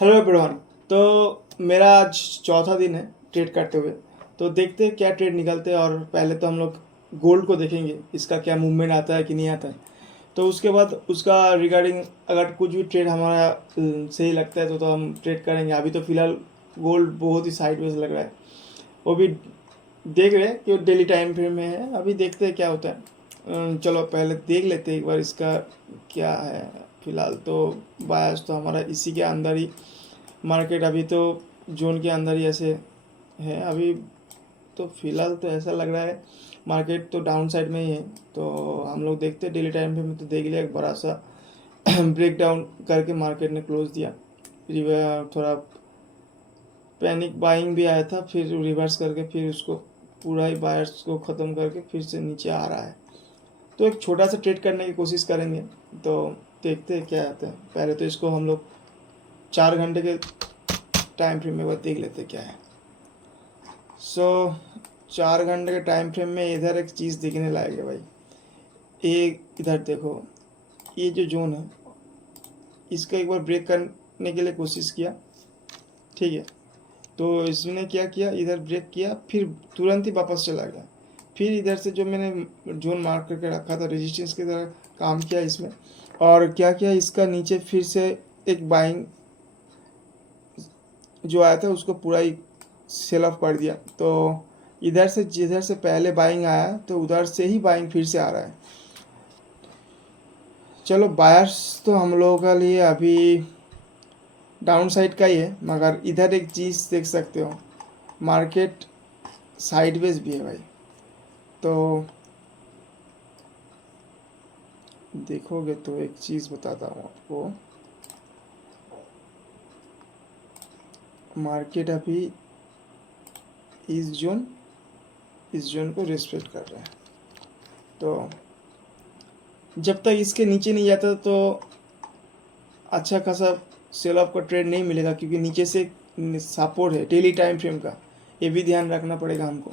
Hello everyone. तो मेरा आज चौथा दिन है ट्रेड करते हुए। तो देखते हैं क्या ट्रेड निकलते हैं, और पहले तो हम लोग गोल्ड को देखेंगे इसका क्या मूवमेंट आता है कि नहीं आता है। तो उसके बाद उसका रिगार्डिंग अगर कुछ भी ट्रेड हमारा सही लगता है तो हम ट्रेड करेंगे। अभी तो फिलहाल गोल्ड बहुत ही साइडवेज लग रहा है, वो भी देख रहे हैं कि डेली टाइम फ्रेम में है। अभी देखते हैं क्या होता है। चलो पहले देख लेते हैं एक बार इसका क्या है। फिलहाल तो बायस तो हमारा इसी के अंदर ही मार्केट अभी तो जोन के अंदर ही ऐसे है अभी। तो फिलहाल तो ऐसा लग रहा है मार्केट तो डाउन साइड में ही है। तो हम लोग देखते हैं डेली टाइम में तो देख लिया एक बड़ा सा ब्रेक डाउन करके मार्केट ने क्लोज दिया। थोड़ा पैनिक बाइंग भी आया था, फिर रिवर्स करके फिर उसको पूरा ही बायर्स को ख़त्म करके फिर से नीचे आ रहा है। तो एक छोटा सा ट्रेड करने की कोशिश करेंगे। तो देखते हैं क्या आता है। पहले तो इसको हम लोग 4 घंटे के टाइम फ्रेम में देख लेते क्या है। 4 घंटे के टाइम फ्रेम में इधर एक चीज़ दिखने लायक है भाई। एक इधर देखो, ये जो जोन है इसका एक बार ब्रेक करने के लिए कोशिश किया, ठीक है। तो इसने क्या किया, इधर ब्रेक किया फिर तुरंत ही वापस चला गया। फिर इधर से जो मैंने जोन मार्क करके रखा था रेजिस्टेंस की तरह काम किया इसमें। और क्या किया, इसका नीचे फिर से एक बाइंग जो आया था उसको पूरा ही सेल ऑफ कर दिया। तो इधर से जिधर से पहले बाइंग आया तो उधर से ही बाइंग फिर से आ रहा है। चलो बायर्स तो हम लोगों के लिए अभी डाउन साइड का ही है, मगर इधर एक चीज़ देख सकते हो, मार्केट साइडवेज भी है भाई। तो देखोगे तो एक चीज़ बताता हूँ आपको, मार्केट अभी इस जोन को रिस्पेक्ट कर रहा है। तो जब तक इसके नीचे नहीं जाता तो अच्छा खासा सेल ऑफ का ट्रेड नहीं मिलेगा, क्योंकि नीचे से सपोर्ट है डेली टाइम फ्रेम का, ये भी ध्यान रखना पड़ेगा हमको।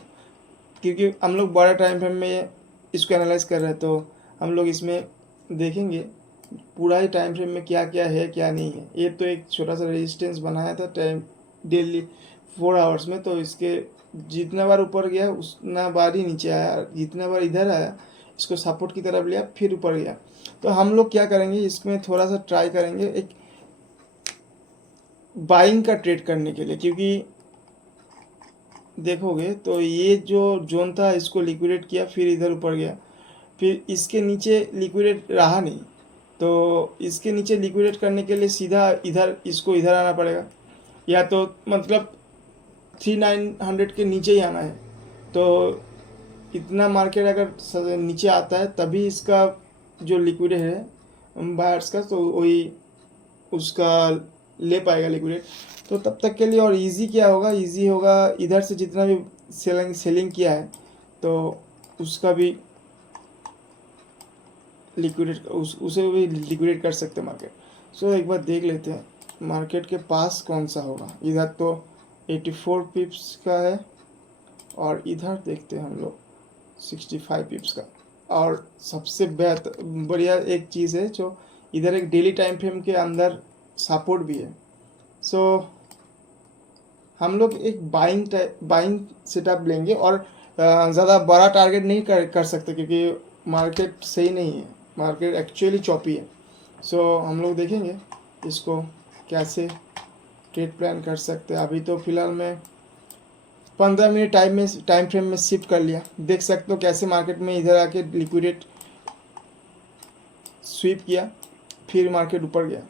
क्योंकि हम लोग बड़ा टाइम फ्रेम में इसको एनालाइज कर रहे हैं, तो हम लोग इसमें देखेंगे पूरा ही टाइम फ्रेम में क्या क्या है क्या नहीं है। ये तो एक छोटा सा रेजिस्टेंस बनाया था टाइम डेली 4 आवर्स में, तो इसके जितना बार ऊपर गया उतना बार ही नीचे आया, जितना बार इधर आया इसको सपोर्ट की तरफ लिया फिर ऊपर गया। तो हम लोग क्या करेंगे, इसमें थोड़ा सा ट्राई करेंगे एक बाइंग का ट्रेड करने के लिए। क्योंकि देखोगे तो ये जो जोन था इसको लिक्विडेट किया, फिर इधर ऊपर गया, फिर इसके नीचे लिक्विडेट रहा नहीं। तो इसके नीचे लिक्विडेट करने के लिए सीधा इधर इसको इधर आना पड़ेगा, या तो मतलब 3900 के नीचे ही आना है। तो इतना मार्केट अगर नीचे आता है तभी इसका जो लिक्विड है बायर्स का, तो वही उसका ले पाएगा लिक्विडेट। तो तब तक के लिए और इजी क्या होगा, इजी होगा इधर से जितना भी सेलिंग किया है तो उसका भी लिक्विडेट उसे भी लिक्विडेट कर सकते हैं मार्केट। एक बार देख लेते हैं मार्केट के पास कौन सा होगा। इधर तो 84 पिप्स का है, और इधर देखते हैं हम लोग 65 पिप्स का। और सबसे बेहतर बढ़िया एक चीज़ है जो इधर एक डेली टाइम फ्रेम के अंदर सपोर्ट भी है। हम लोग एक बाइंग सेटअप लेंगे, और ज़्यादा बड़ा टारगेट नहीं कर सकते, क्योंकि मार्केट सही नहीं है, मार्केट एक्चुअली चॉपी है। हम लोग देखेंगे इसको कैसे ट्रेड प्लान कर सकते हैं। अभी तो फिलहाल मैं 15 मिनट टाइम फ्रेम में शिफ्ट कर लिया, देख सकते हो कैसे मार्केट में इधर आके लिक्विडेट स्वीप किया, फिर मार्केट ऊपर गया,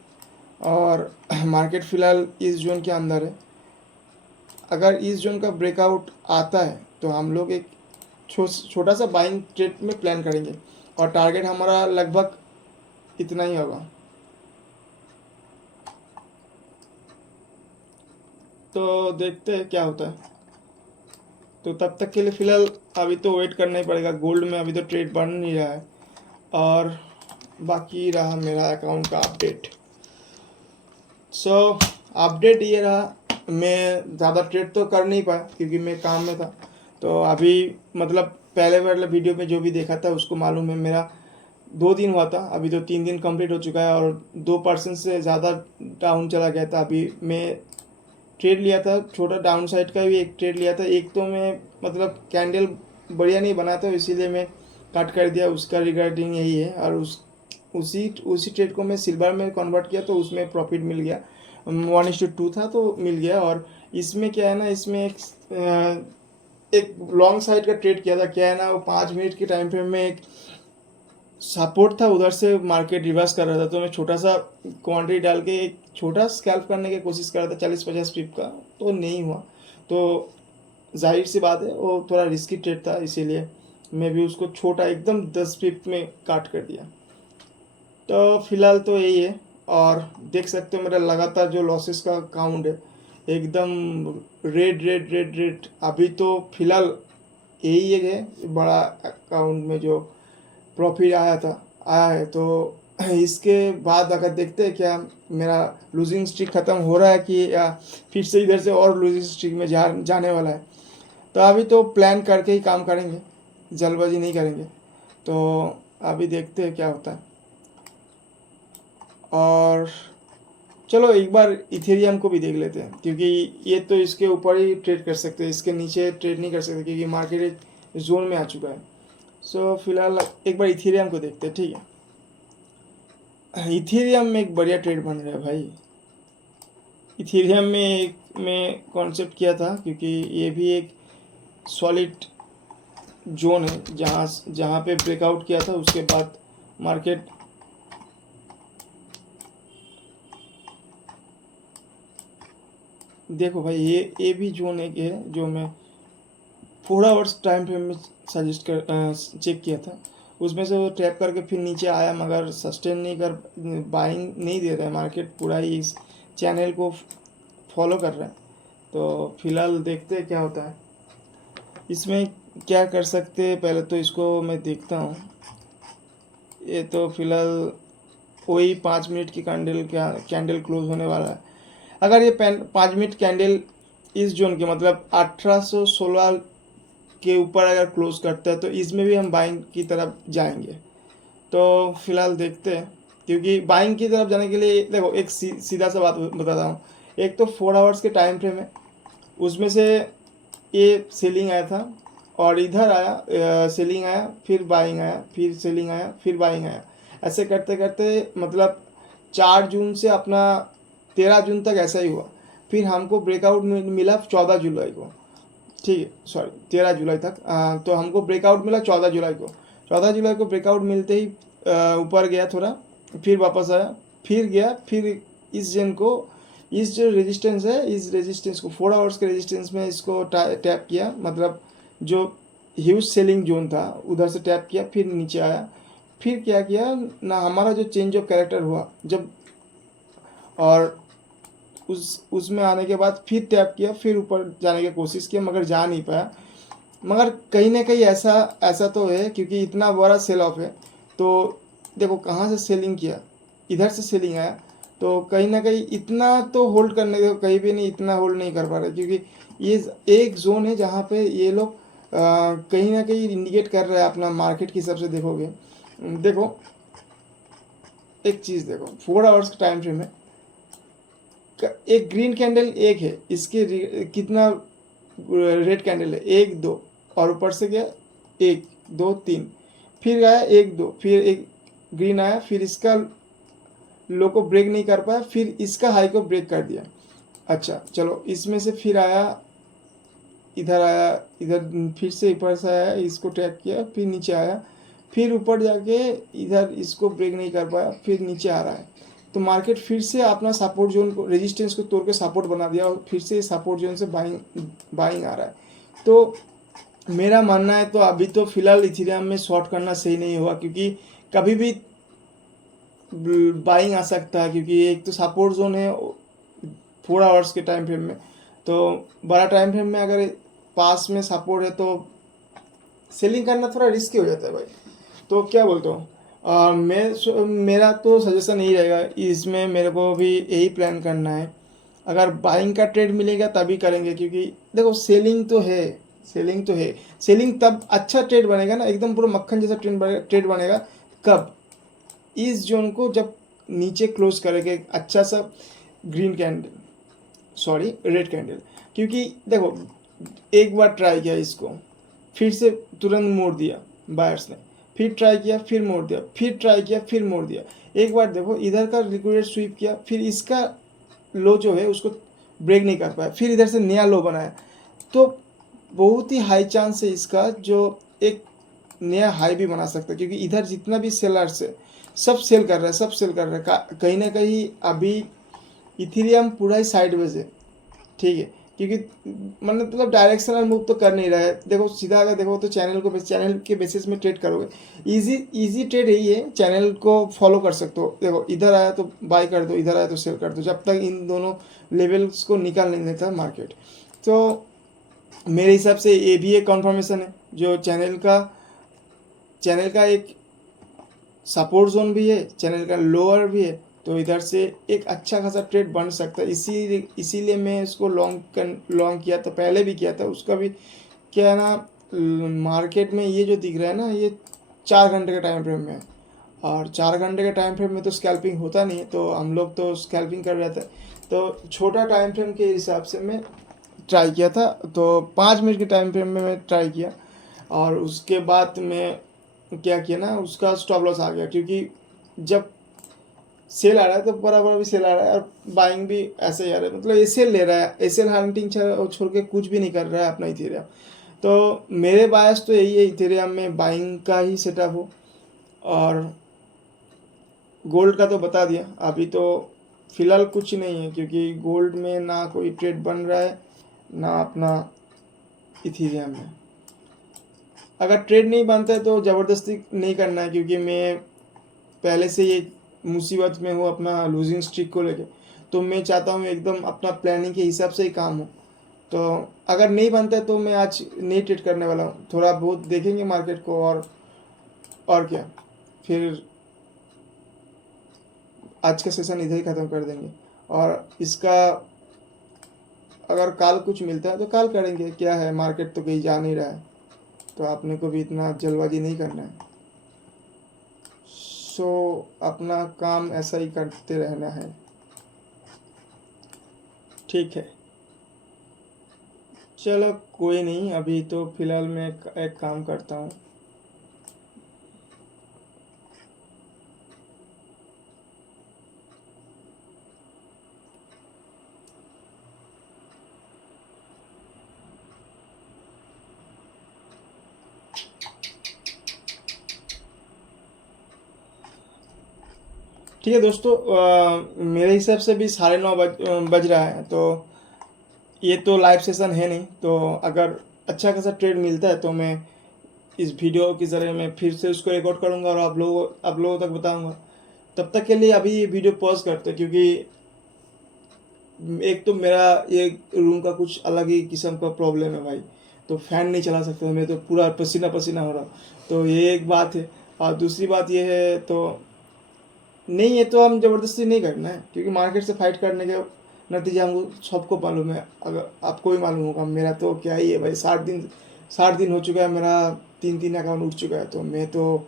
और मार्केट फ़िलहाल इस जोन के अंदर है। अगर इस जोन का ब्रेकआउट आता है तो हम लोग एक छोटा सा बाइंग ट्रेड में प्लान करेंगे, और टारगेट हमारा लगभग इतना ही होगा। तो देखते हैं क्या होता है। तो तब तक के लिए फ़िलहाल अभी तो वेट करना ही पड़ेगा। गोल्ड में अभी तो ट्रेड बन नहीं रहा है, और बाकी रहा मेरा अकाउंट का अपडेट। अपडेट ये रहा, मैं ज़्यादा ट्रेड तो कर नहीं पाया क्योंकि मैं काम में था। तो अभी मतलब पहले वाले वीडियो में जो भी देखा था उसको मालूम है, मेरा 2 दिन हुआ था, अभी तो 3 दिन कंप्लीट हो चुका है और 2% से ज़्यादा डाउन चला गया था। अभी मैं ट्रेड लिया था, छोटा डाउन साइड का भी एक ट्रेड लिया था। एक तो मैं मतलब कैंडल बढ़िया नहीं बना था, इसीलिए मैं कट कर दिया, उसका रिगार्डिंग यही है। और उसी उसी ट्रेड को मैं सिल्वर में कन्वर्ट किया तो उसमें प्रॉफिट मिल गया, 1:2 था तो मिल गया। और इसमें क्या है ना, इसमें एक लॉन्ग साइड का ट्रेड किया था। क्या है ना, वो 5 मिनट के टाइम फ्रेम में एक सपोर्ट था, उधर से मार्केट रिवर्स कर रहा था, तो मैं छोटा सा क्वांटिटी डाल के एक छोटा स्कैल्प करने की कोशिश कर रहा था 40-50 पिप का, तो नहीं हुआ। तो जाहिर सी बात है वो थोड़ा रिस्की ट्रेड था, इसीलिए मैं भी उसको छोटा एकदम 10 पिप में काट कर दिया। तो फिलहाल तो यही है। और देख सकते हो मेरा लगातार जो लॉसेस का काउंट है एकदम रेड रेड रेड रेड। अभी तो फिलहाल यही एक है बड़ा अकाउंट में जो प्रॉफिट आया है। तो इसके बाद अगर देखते हैं क्या मेरा लूजिंग स्ट्रीक ख़त्म हो रहा है कि या फिर से इधर से और लूजिंग स्ट्रीक में जाने वाला है। तो अभी तो प्लान करके ही काम करेंगे, जल्दबाजी नहीं करेंगे। तो अभी देखते हैं क्या होता है। और चलो एक बार इथेरियम को भी देख लेते हैं, क्योंकि ये तो इसके ऊपर ही ट्रेड कर सकते हैं, इसके नीचे ट्रेड नहीं कर सकते क्योंकि मार्केट एक जोन में आ चुका है। सो फिलहाल एक बार इथेरियम को देखते हैं, ठीक है। इथेरियम में एक बढ़िया ट्रेड बन रहा है भाई। इथेरियम में एक मैं कॉन्सेप्ट किया था, क्योंकि ये भी एक सॉलिड जोन है जहाँ जहाँ पे ब्रेकआउट किया था, उसके बाद मार्केट देखो भाई, ये भी जोन एक है जो मैं 4 आवर्स टाइम फ्रेम में चेक किया था। उसमें से वो टैप करके फिर नीचे आया, मगर सस्टेन नहीं कर, बाइंग नहीं दे रहा है मार्केट, पूरा ही इस चैनल को फॉलो कर रहा है। तो फिलहाल देखते हैं क्या होता है इसमें, क्या कर सकते हैं। पहले तो इसको मैं देखता हूँ। ये तो फिलहाल वही 5 मिनट की कैंडल क्लोज होने वाला है। अगर ये 5 मिनट कैंडल इस जोन के मतलब 1816 के ऊपर अगर क्लोज करता है तो इसमें भी हम बाइंग की तरफ जाएंगे। तो फिलहाल देखते हैं, क्योंकि बाइंग की तरफ जाने के लिए देखो एक सीधा सा बात बताता हूँ। एक तो 4 आवर्स के टाइम फ्रेम है, उसमें से ये सेलिंग आया था और इधर आया, सेलिंग आया, फिर बाइंग आया, फिर सेलिंग आया, फिर बाइंग आया। ऐसे करते करते मतलब 4 जून से अपना 13 जून तक ऐसा ही हुआ। फिर हमको ब्रेकआउट मिला 14 जुलाई को, ठीक है, सॉरी 13 जुलाई तक। तो हमको ब्रेकआउट मिला 14 जुलाई को। 14 जुलाई को ब्रेकआउट मिलते ही ऊपर गया थोड़ा, फिर वापस आया, फिर गया, फिर इस जन को, इस जो रेजिस्टेंस है, इस रेजिस्टेंस को 4 आवर्स के रेजिस्टेंस में इसको टैप किया, मतलब जो ह्यूज सेलिंग जोन था उधर से टैप किया, फिर नीचे आया। फिर क्या किया ना, हमारा जो चेंज ऑफ कैरेक्टर हुआ जब, और उसमें आने के बाद फिर टैप किया, फिर ऊपर जाने की कोशिश किया, मगर जा नहीं पाया। मगर कहीं ना कहीं ऐसा ऐसा तो है, क्योंकि इतना बड़ा सेल ऑफ है। तो देखो कहाँ से सेलिंग किया, इधर से सेलिंग आया, तो कहीं ना कहीं इतना तो होल्ड करने दो, कहीं भी नहीं इतना होल्ड नहीं कर पा रहे, क्योंकि ये एक जोन है जहाँ पे ये लोग कहीं ना कहीं इंडिकेट कर रहे हैं अपना मार्केट के हिसाब से। देखोगे, देखो एक चीज़ देखो, 4 आवर्स का टाइम फ्रेम है, एक ग्रीन कैंडल एक है, इसके कितना रेड कैंडल है, 1 2, और ऊपर से गया 1 2 3, फिर आया 1 2, फिर एक ग्रीन आया, फिर इसका लो को ब्रेक नहीं कर पाया, फिर इसका हाई को ब्रेक कर दिया। अच्छा चलो, इसमें से फिर आया, इधर आया, इधर फिर से ऊपर से आया, इसको ट्रैक किया, फिर नीचे आया, फिर ऊपर जाके इधर इसको ब्रेक नहीं कर पाया, फिर नीचे आ रहा है। तो मार्केट फिर से अपना सपोर्ट जोन को, रेजिस्टेंस को तोड़ के सपोर्ट बना दिया, और फिर से सपोर्ट जोन से बाइंग आ रहा है। तो मेरा मानना है, तो अभी तो फिलहाल इथेरियम में शॉर्ट करना सही नहीं हुआ, क्योंकि कभी भी बाइंग आ सकता है, क्योंकि एक तो सपोर्ट जोन है 4 आवर्स के टाइम फ्रेम में। तो बड़ा टाइम फ्रेम में अगर पास में सपोर्ट है तो सेलिंग करना थोड़ा रिस्की हो जाता है भाई। तो क्या बोलते हो, मेरा तो सजेशन यही रहेगा, इसमें मेरे को भी यही प्लान करना है। अगर बाइंग का ट्रेड मिलेगा तभी करेंगे, क्योंकि देखो सेलिंग तो है, सेलिंग तो है। सेलिंग तब अच्छा ट्रेड बनेगा ना, एकदम पूरा मक्खन जैसा ट्रेड बनेगा कब, इस जोन को जब नीचे क्लोज करेगा एक अच्छा सा green candle, sorry red candle, क्योंकि देखो एक बार ट्राई किया इसको, फिर से तुरंत मोड़ दिया बायर्स ने, फिर ट्राई किया फिर मोड़ दिया, फिर ट्राई किया फिर मोड़ दिया। एक बार देखो इधर का लिक्विडेट स्वीप किया, फिर इसका लो जो है उसको ब्रेक नहीं कर पाया, फिर इधर से नया लो बनाया। तो बहुत ही हाई चांस है इसका जो एक नया हाई भी बना सकता है, क्योंकि इधर जितना भी सेलर्स है सब सेल कर रहा है, सब सेल कर रहा है। कहीं ना कहीं अभी इथेरियम पूरा ही साइडवेज है, ठीक है, क्योंकि मतलब डायरेक्शनल मूव तो कर नहीं रहा है। देखो सीधा अगर देखो तो चैनल के बेसिस में ट्रेड करोगे, इजी ट्रेड यही है, चैनल को फॉलो कर सकते हो। देखो इधर आया तो बाय कर दो, इधर आया तो सेल कर दो, जब तक इन दोनों लेवल्स को निकाल नहीं देता मार्केट। तो मेरे हिसाब से ये भी एक कन्फर्मेशन है जो चैनल का एक सपोर्ट जोन भी है, चैनल का लोअर भी है, तो इधर से एक अच्छा खासा ट्रेड बन सकता है। इसीलिए मैं इसको लॉन्ग किया था, पहले भी किया था। उसका भी क्या है ना, मार्केट में ये जो दिख रहा है ना, ये 4 घंटे के टाइम फ्रेम में है, और 4 घंटे के टाइम फ्रेम में तो स्कैल्पिंग होता नहीं है, तो हम लोग तो स्कैल्पिंग कर रहे थे। तो छोटा टाइम फ्रेम के हिसाब से मैं ट्राई किया था, तो 5 मिनट के टाइम फ्रेम में मैं ट्राई किया, और उसके बाद मैं क्या किया ना, उसका स्टॉप लॉस आ गया, क्योंकि जब सेल आ रहा है तो बराबर भी सेल आ रहा है, और बाइंग भी ऐसे ही आ रहा है, मतलब एसेल ले रहा है, एसेल हंटिंग छोड़ के कुछ भी नहीं कर रहा है अपना इथेरियम। तो मेरे बायस तो यही है, इथेरियम में बाइंग का ही सेटअप हो। और गोल्ड का तो बता दिया, अभी तो फिलहाल कुछ नहीं है, क्योंकि गोल्ड में ना कोई ट्रेड बन रहा है ना अपना इथेरियम में। अगर ट्रेड नहीं बनता है तो ज़बरदस्ती नहीं करना है, क्योंकि मैं पहले से ये मुसीबत में हूँ अपना लूजिंग स्ट्रिक को लेके। तो मैं चाहता हूँ एकदम अपना प्लानिंग के हिसाब से ही काम हो। तो अगर नहीं बनता है तो मैं आज नहीं ट्रेड करने वाला हूँ, थोड़ा बहुत देखेंगे मार्केट को, और क्या, फिर आज का सेशन इधर ही ख़त्म कर देंगे। और इसका अगर कल कुछ मिलता है तो कल करेंगे, क्या है, मार्केट तो कहीं जा नहीं रहा है, तो आपने को भी इतना जल्दबाजी नहीं करना है। सो अपना काम ऐसा ही करते रहना है, ठीक है। चलो कोई नहीं, अभी तो फिलहाल मैं एक काम करता हूँ। ठीक है दोस्तों, मेरे हिसाब से भी 9:30 बज रहा है, तो ये तो लाइव सेशन है नहीं, तो अगर अच्छा खासा ट्रेड मिलता है तो मैं इस वीडियो के ज़रिए मैं फिर से उसको रिकॉर्ड करूँगा और आप लोगों तक बताऊँगा। तब तक के लिए अभी ये वीडियो पॉज करते हैं, क्योंकि एक तो मेरा ये रूम का कुछ अलग ही किस्म का प्रॉब्लम है भाई, तो फ़ैन नहीं चला सकता, मैं तो पूरा पसीना पसीना हो रहा हूँ, तो ये एक बात है। और दूसरी बात ये है, तो नहीं, ये तो हम ज़बरदस्ती नहीं करना है, क्योंकि मार्केट से फाइट करने के नतीजा हमको सबको मालूम है। अगर आपको भी मालूम होगा, मेरा तो क्या ही है भाई, 60 दिन हो चुका है, मेरा 3 अकाउंट उठ चुका है, तो मैं तो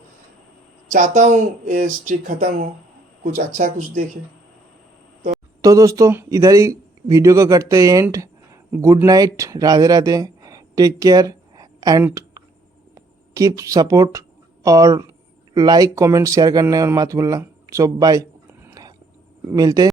चाहता हूँ ये स्ट्रिक ख़त्म हो, कुछ अच्छा कुछ देखे। तो दोस्तों इधर ही वीडियो को करते हैं end. Good night, Radhe Radhe, take care and keep support, और लाइक कमेंट शेयर करने और मत भूलना। सो बाय, मिलते हैं।